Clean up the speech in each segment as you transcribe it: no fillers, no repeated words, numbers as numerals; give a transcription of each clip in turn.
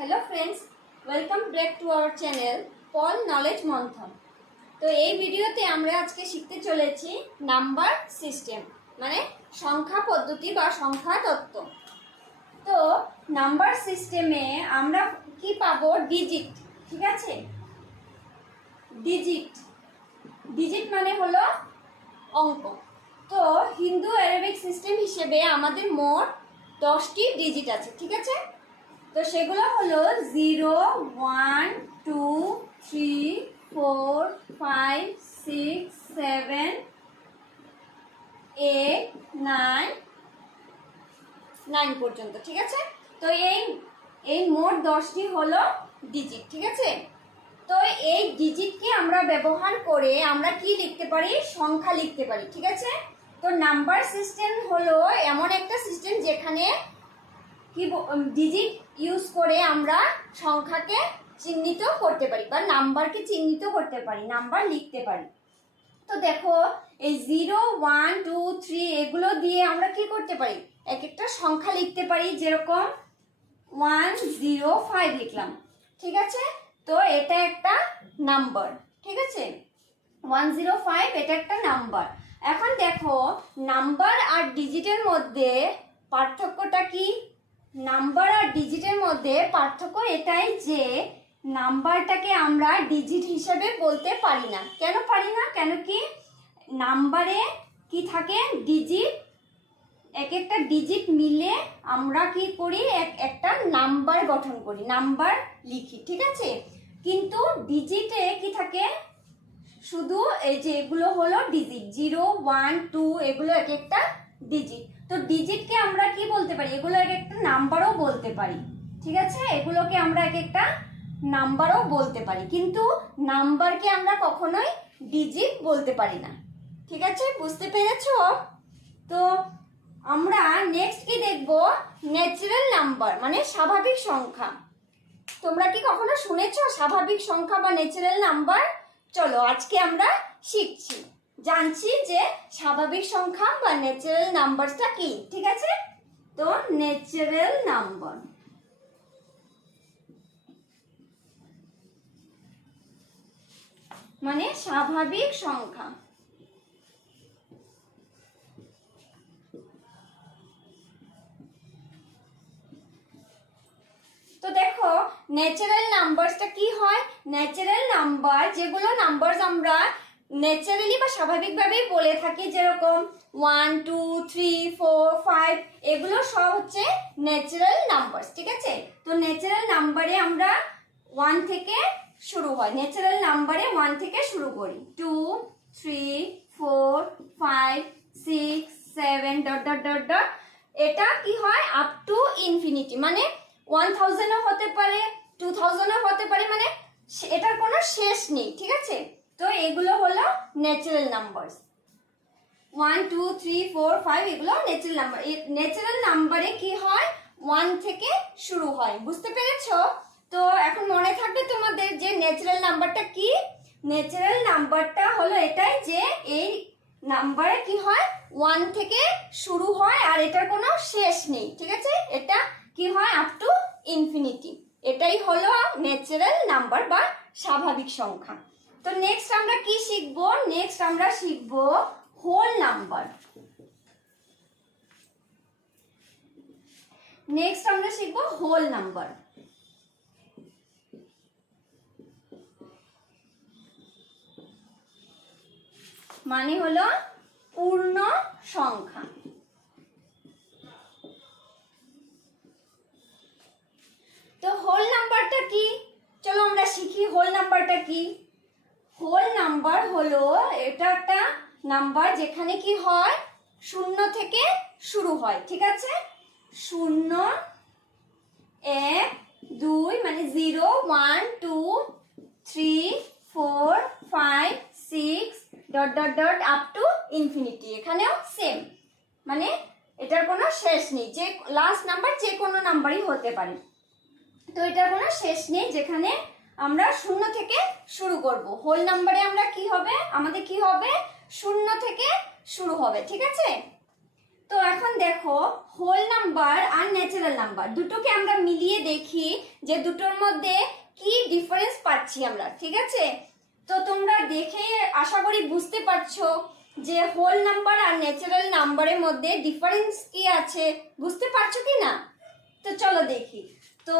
Hello friends, welcome back to our channel Paul knowledge মন্থন। তো এই ভিডিওতে আমরা আজকে শিখতে চলেছি নাম্বার সিস্টেম, মানে সংখ্যা পদ্ধতি বা সংখ্যা তত্ত্ব। তো নাম্বার সিস্টেমে আমরা কি পাবো? ডিজিট। ঠিক আছে, ডিজিট ডিজিট মানে হলো অঙ্ক। তো হিন্দু অ্যারাবিক সিস্টেম হিসেবে আমাদের মোট 10টি ডিজিট আছে। ঠিক আছে, তো সেগুলো হলো 0, 1, 2, 3, 4, 5, 6, 7, 8, 9 পর্যন্ত। ঠিক আছে, তো এই মোট 10টি হলো ডিজিট। ঠিক আছে, তো এই ডিজিটকে আমরা ব্যবহার করে আমরা কি লিখতে পারি? সংখ্যা লিখতে পারি। ঠিক আছে, তো নাম্বার সিস্টেম হলো এমন একটা সিস্টেম যেখানে কি ডিজিট ইউজ করে আমরা সংখ্যাকে চিহ্নিত করতে পারি বা নাম্বারকে চিহ্নিত করতে পারি, নাম্বার লিখতে পারি। তো দেখো, এই 0, 1, 2, 3 এগুলো দিয়ে আমরা কি করতে পারি? এক একটা সংখ্যা লিখতে পারি। যেরকম 105 লিখলাম। ঠিক আছে, তো এটা একটা নাম্বার। ঠিক আছে, 105 এটা একটা নাম্বার। এখন দেখো, নাম্বার আর ডিজিটের মধ্যে পার্থক্যটা কি? নাম্বার আর ডিজিটের মধ্যে পার্থক্য এটাই যে নাম্বারটাকে আমরা ডিজিট হিসেবে বলতে পারি না। কেন পারি না? কেন কি নাম্বারে কি থাকে? ডিজিট, এক একটা ডিজিট মিলে আমরা কি করি? একটা নাম্বার গঠন করি, নাম্বার লিখি। ঠিক আছে, কিন্তু ডিজিটে কি থাকে? শুধু এই যে এগুলো হলো ডিজিট, 0, 1, 2 এগুলো এক একটা ডিজিট। তো ডিজিটকে আমরা কি বলতে পারি? এগুলো এক একটা নাম্বারও বলতে পারি। ঠিক আছে, এগুলোকে আমরা এক একটা নাম্বারও বলতে পারি, কিন্তু নাম্বারকে আমরা কখনোই ডিজিট বলতে পারি না। ঠিক আছে, বুঝতে পেরেছো? তো আমরা নেক্সট কি দেখব? ন্যাচারাল নাম্বার, মানে স্বাভাবিক সংখ্যা। তোমরা কি কখনো শুনেছো স্বাভাবিক সংখ্যা বা ন্যাচারাল নাম্বার? চলো আজকে আমরা শিখছি, জানছি যে স্বাভাবিক সংখ্যা বা ন্যাচারাল নাম্বারটা কি। ঠিক আছে, তো ন্যাচারাল নাম্বার মানে স্বাভাবিক সংখ্যা। তো দেখো, ন্যাচারাল নাম্বারটা কি হয়? ন্যাচারাল নাম্বার, যেগুলো নাম্বারস আমরা ন্যাচারালি বা স্বাভাবিকভাবেই বলে থাকি, যেরকম 1, 2, 3, 4, 5 এগুলো সব হচ্ছে ন্যাচারাল নাম্বারস। ঠিক আছে, তো ন্যাচারাল নাম্বারে আমরা 1 থেকে শুরু হয়, ন্যাচারাল নাম্বারে 1 থেকে শুরু করি। 2, 3, 4, 5, 6, 7 ডট ডট ডট ডট। এটা কি হয়? আপ টু ইনফিনিটি, মানে 1000ও হতে পারে, 2000ও হতে পারে, মানে এটার কোনো শেষ নেই। ঠিক আছে, তো এগুলো হলো ন্যাচারাল নাম্বারস। 1, 2, 3, 4, 5 এগুলো ন্যাচারাল নাম্বার। ন্যাচারাল নাম্বারে কি হয়? 1 থেকে শুরু হয়। বুঝতে পেরেছো? তো এখন মনে থাকবে তোমাদের যে ন্যাচারাল নাম্বারটা কি? ন্যাচারাল নাম্বারটা হলো এটাই যে এই নাম্বারে কি হয়? 1 থেকে শুরু হয় আর এটার কোনো শেষ নেই। ঠিক আছে, এটা কি হয়? Up to infinity. এটাই হলো ন্যাচারাল নাম্বার বা স্বাভাবিক সংখ্যা। তো নেক্সট আমরা কি শিখবো? নেক্সট আমরা শিখবো হোল নাম্বার। নেক্সট আমরা শিখবো হোল নাম্বার, মানে হলো পূর্ণ সংখ্যা। তো হোল নাম্বারটা কি? চলো আমরা শিখি হোল নাম্বারটা কি। হোল নাম্বার হলো এটা একটা নাম্বার যেখানে কি হয়? 0 থেকে শুরু হয়। ঠিক আছে, 0, 1, 2 মানে 0, 1, 2, 3, 4, 5, 6 dot dot dot up to infinity. এখানেও সেম, মানে এটার কোনো শেষ নেই, যে লাস্ট নাম্বার যে কোনো নাম্বারই হতে পারে। তো এটার কোনো শেষ নেই, যেখানে আমরা 0 থেকে শুরু করব। হোল নাম্বারে আমরা কি হবে? আমাদের কি হবে? 0 থেকে শুরু হবে। ঠিক আছে, তো এখন দেখো হোল নাম্বার আর ন্যাচারাল নাম্বার দুটোকে আমরা মিলিয়ে দেখি যে দুটোর মধ্যে কি ডিফারেন্স পাচ্ছি আমরা, ঠিক আছে? তো তোমরা দেখে আশা করি বুঝতে পারছো যে হোল নাম্বার আর ন্যাচারাল নাম্বারের মধ্যে ডিফারেন্স কি আছে, বুঝতে পারছো কি না? তো চলো দেখি। তো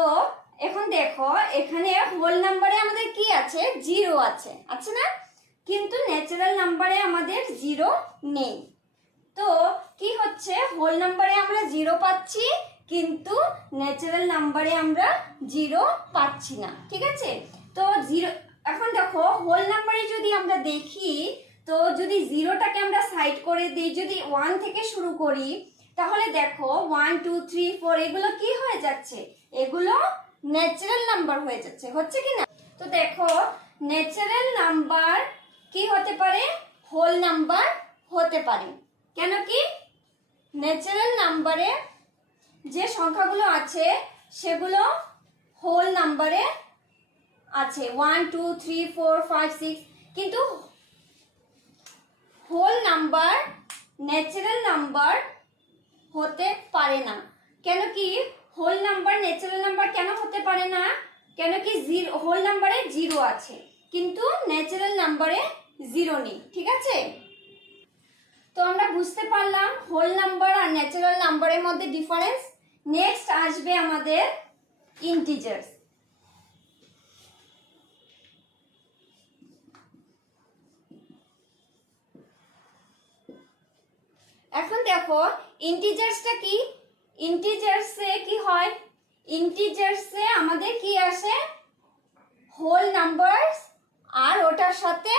এখন দেখো এখানে হোল নাম্বারে আমাদের কি আছে, 0 আছে, আছে না? কিন্তু ন্যাচারাল নাম্বারে আমাদের 0 নেই। তো কি হচ্ছে, হোল নাম্বারে আমরা 0 পাচ্ছি কিন্তু ন্যাচারাল নাম্বারে আমরা 0 পাচ্ছি না, ঠিক আছে? তো 0 এখন দেখো হোল নাম্বারে যদি আমরা দেখি, তো যদি 0টাকে আমরা সাইড করে দিই, যদি 1 থেকে শুরু করি, তাহলে দেখো 1 2 3 4 এগুলো কি হয়ে যাচ্ছে, এগুলো ন্যাচারাল নাম্বার হয়ে যাচ্ছে, হচ্ছে কি না? তো দেখো ন্যাচারাল নাম্বার কি হতে পারে, হোল নাম্বার হতে পারে। কেন কি, ন্যাচারাল নাম্বারে যে সংখ্যাগুলো আছে সেগুলো হোল নাম্বারে আছে 1 2 3 4 5 6, কিন্তু হোল নাম্বার ন্যাচারাল নাম্বার হতে পারে না। কেন কি হোল নাম্বার ন্যাচারাল নাম্বার কেন হতে পারে না, কেন কি হোল নাম্বারে 0 আছে কিন্তু ন্যাচারাল নাম্বারে 0 নেই, ঠিক আছে? তো আমরা বুঝতে পারলাম হোল নাম্বার আর ন্যাচারাল নাম্বারের মধ্যে ডিফারেন্স। নেক্সট আসবে আমাদের ইন্টিজার্স। এখন দেখো ইন্টিজার্সটা কি, ইন্টিজার্সে কি হয়, ইন্টিজার্সে আমাদের কি আসে, হোল নাম্বারস আর ওটার সাথে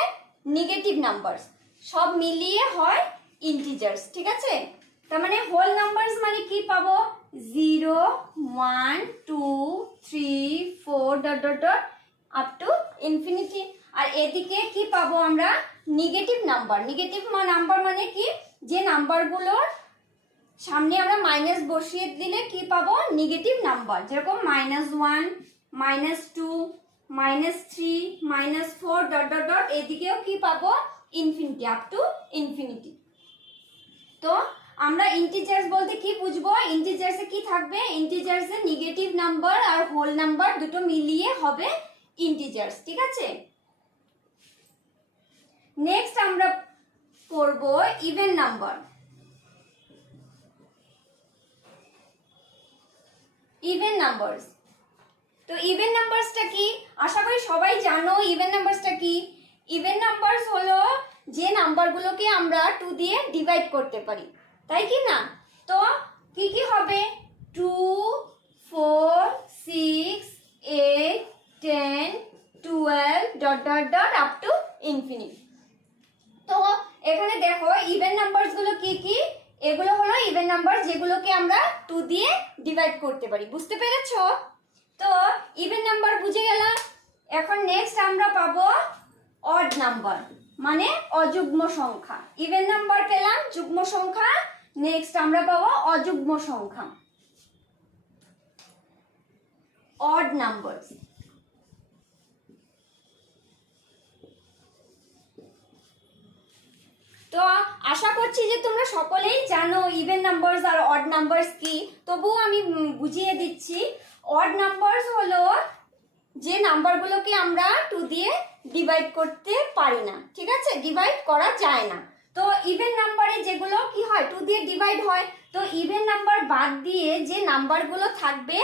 নেগেটিভ নাম্বারস সব মিলিয়ে হয় ইন্টিজার্স, ঠিক আছে? তার মানে হোল নাম্বারস মানে কি পাবো, 0 1 2 3 4 dot dot dot up to infinity. আর এদিকে কি পাবো আমরা, নেগেটিভ নাম্বার। নেগেটিভ নাম্বার মানে কি, যে নাম্বারগুলোর সামনে আমরা মাইনাস বসিয়ে দিলে কি পাবো, নেগেটিভ নাম্বার, যেরকম -1 -2 -3 -4 ডট ডট ডট, এদিকেও কি পাবো, ইনফিনিটি, আপ টু ইনফিনিটি। তো আমরা ইন্টিজার্স বলতে কি বুঝবো, ইন্টিজার্সে কি থাকবে, ইন্টিজার্সে নেগেটিভ নাম্বার আর হোল নাম্বার দুটো মিলিয়ে হবে ইন্টিজার্স, ঠিক আছে? নেক্সট আমরা পড়ব ইভেন নাম্বার। ইভেন নাম্বারস, তো ইভেন নাম্বারসটা কি, আশা করি সবাই জানো ইভেন নাম্বারসটা কি। ইভেন নাম্বারস হলো যে নাম্বারগুলোকে আমরা 2 দিয়ে ডিভাইড করতে পারি, তাই কি না? তো কি কি হবে, 2 4 6 8 10 12 dot dot dot up to infinity. তো এখানে দেখো ইভেন নাম্বারস গুলো কি কি, এগুলো হলো ইভেন নাম্বার যেগুলোকে আমরা 2 দিয়ে ডিভাইড করতে পারি, বুঝতে পেরেছো? তো ইভেন নাম্বার বুঝে গেলাম। এখন নেক্সট আমরা পাবো অড নাম্বার, মানে অযুগ্ম সংখ্যা। ইভেন নাম্বার পেলাম, যুগ্ম সংখ্যা, নেক্সট আমরা পাবো অযুগ্ম সংখ্যা, অড নাম্বারস। তো আশা করছি যে তোমরা সকলেই জানো ইভেন নাম্বারস আর অড নাম্বারস কি, তবুও আমি বুঝিয়ে দিচ্ছি। অড নাম্বারস হলো যে নাম্বারগুলোকে আমরা 2 দিয়ে ডিভাইড করতে পারি না, ঠিক আছে, ডিভাইড করা যায় না। তো ইভেন নাম্বারে যেগুলো কি হয়, 2 দিয়ে ডিভাইড হয়, তো ইভেন নাম্বার বাদ দিয়ে যে নাম্বারগুলো থাকবে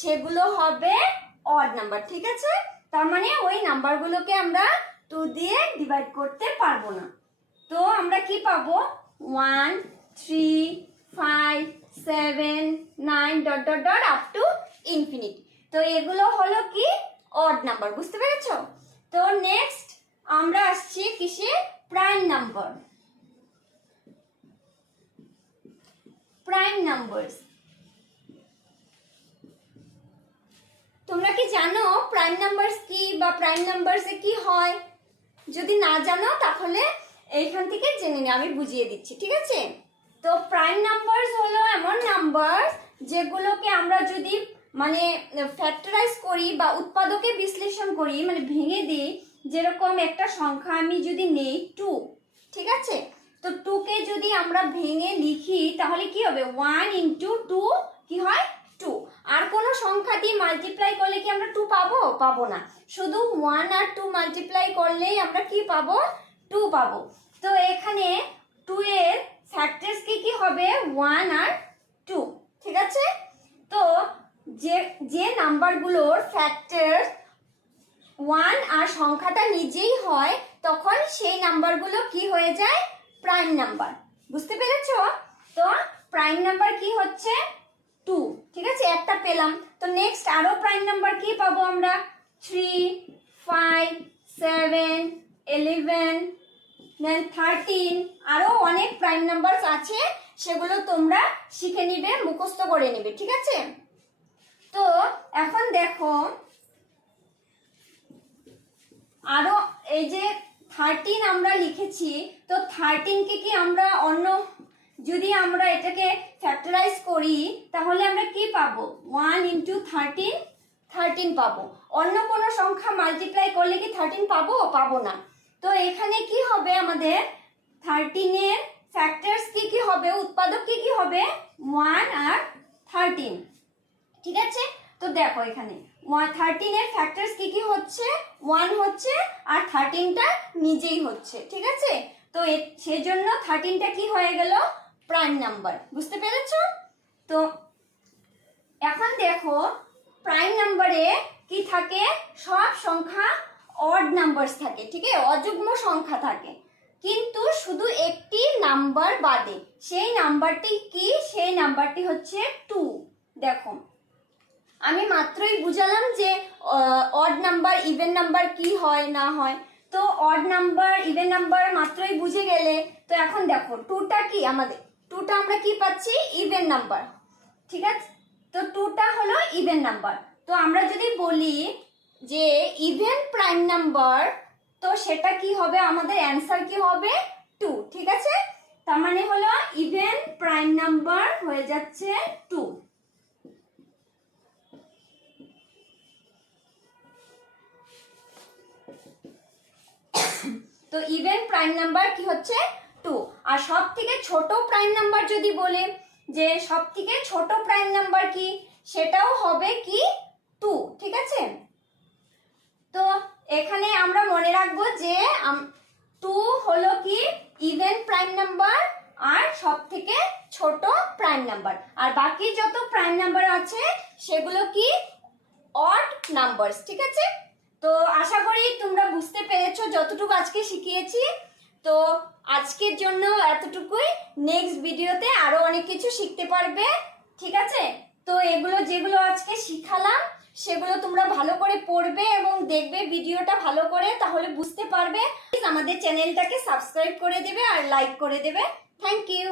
সেগুলো হবে অড নাম্বার, ঠিক আছে? তার মানে ওই নাম্বারগুলোকে আমরা 2 দিয়ে ডিভাইড করতে পারবো না। তো আমরা কি পাবো, 1 3 5 7 9 dot dot dot up to infinity. তো এগুলো হলো কি অড নাম্বার, বুঝতে পেরেছো? তো নেক্সট আমরা আসছি কিসে, প্রাইম নাম্বার। প্রাইম নাম্বারস, তোমরা কি জানো প্রাইম নাম্বারস কি বা প্রাইম নাম্বারসে কি হয়? যদি না জানো তাহলে এইখান থেকে জেনে নে, আমি বুঝিয়ে দিচ্ছি, ঠিক আছে? তো প্রাইম নাম্বারস হলো এমন নাম্বার যেগুলোকে আমরা যদি মানে ফ্যাক্টরাইজ করি বা উৎপাদকে বিশ্লেষণ করি, মানে ভেঙে দিই, যেরকম একটা সংখ্যা আমি যদি নেই 2, ঠিক আছে, তো 2 কে যদি আমরা ভেঙে লিখি তাহলে কি হবে 1 ইন্টু 2 কি হয় 2। আর কোনো সংখ্যা দিয়ে মাল্টিপ্লাই করলে কি আমরা 2 পাবো? পাবো না। শুধু 1 আর 2 মাল্টিপ্লাই করলেই আমরা কি পাবো? 2 পাবো। তো এখানে 2 এর ফ্যাক্টরস কি হবে 1 আর 2। ঠিক আছে, তো যে নাম্বারগুলোর ফ্যাক্টর 1 আর সংখ্যাটা নিজেই হয় তখন সেই নাম্বারগুলো কি হয়ে যায়? Prime number. বুঝতে পেরেছো? তো প্রাইম নাম্বার কি হচ্ছে 2। ঠিক আছে, একটা পেলাম। তো নেক্সট আরো প্রাইম নাম্বার কি পাবো আমরা? 3, 5, 7, 11, দেন 13, আরো অনেক প্রাইম নাম্বার আছে, সেগুলো তোমরা শিখে নিবে, মুখস্থ করে নিবে। ঠিক আছে, তো এখন দেখো আরো এই যে 13 আমরা লিখেছি, তো 13 কে কি আমরা অন্য যদি আমরা এটাকে ফ্যাক্টরাইজ করি তাহলে আমরা কি পাবো? 1 ইন্টু 13 13 পাবো। অন্য কোনো সংখ্যা মাল্টিপ্লাই করলে কি 13 পাবো? পাবো না। তো এখানে কি হবে আমাদের 13 এর ফ্যাক্টরস কি হবে? উৎপাদক কি হবে? 1 আর 13। ঠিক আছে, তো দেখো এখানে 13 এর ফ্যাক্টরস কি হচ্ছে? 1 হচ্ছে আর 13টা নিজেই হচ্ছে। ঠিক আছে, তো সেজন্য 13টা কি হয়ে গেল? Prime number. বুঝতে পেরেছো? তো এখন দেখো প্রাইম নাম্বারে কি থাকে? সব সংখ্যা অড নাম্বারস থাকে। ঠিক আছে, অযুগ্ম সংখ্যা থাকে, কিন্তু শুধু একটি নাম্বার বাদে। সেই নাম্বারটি কি? সেই নাম্বারটি হচ্ছে 2। দেখো আমি মাত্রই বুঝালাম যে অড নাম্বার ইভেন নাম্বার কি হয় না হয়। তো অড নাম্বার ইভেন নাম্বার মাত্রই বুঝে গেলে। তো এখন দেখো 2টা কি আমাদের? 2টা আমরা কি পাচ্ছি? Even number. ঠিক আছে, তো 2টা হলো ইভেন নাম্বার। তো আমরা যদি বলি যে ইভেন প্রাইম নাম্বার, তো সেটা কি হবে? আমাদের অ্যান্সার কি হবে? 2। ঠিক আছে, তার মানে হলো ইভেন প্রাইম নাম্বার হয়ে যাচ্ছে 2। তো ইভেন প্রাইম নাম্বার কি হচ্ছে? 2। আর সব থেকে ছোট প্রাইম নাম্বার যদি বলে যে সব থেকে ছোট প্রাইম নাম্বার কি, সেটাও হবে কি? 2। ঠিক আছে, তো এখানে আমরা মনে রাখবো যে 2 হলো কি ইভেন প্রাইম নাম্বার আর সব থেকে ছোট প্রাইম নাম্বার। আর বাকি যত প্রাইম নাম্বার আছে সেগুলো কি? Odd numbers. ঠিক আছে, তো আশা করি তোমরা বুঝতে পেরেছো যতটুকু আজকে শিখিয়েছি। তো আজকের জন্য এতটুকুই। নেক্সট ভিডিওতে আরো অনেক কিছু শিখতে পারবে। ঠিক আছে, তো এগুলো যেগুলো আজকে শিখালাম সেগুলো তোমরা ভালো করে পড়বে এবং দেখবে ভিডিওটা ভালো করে, তাহলে বুঝতে পারবে। আমাদের চ্যানেলটাকে সাবস্ক্রাইব করে দেবে আর লাইক করে দেবে। Thank you.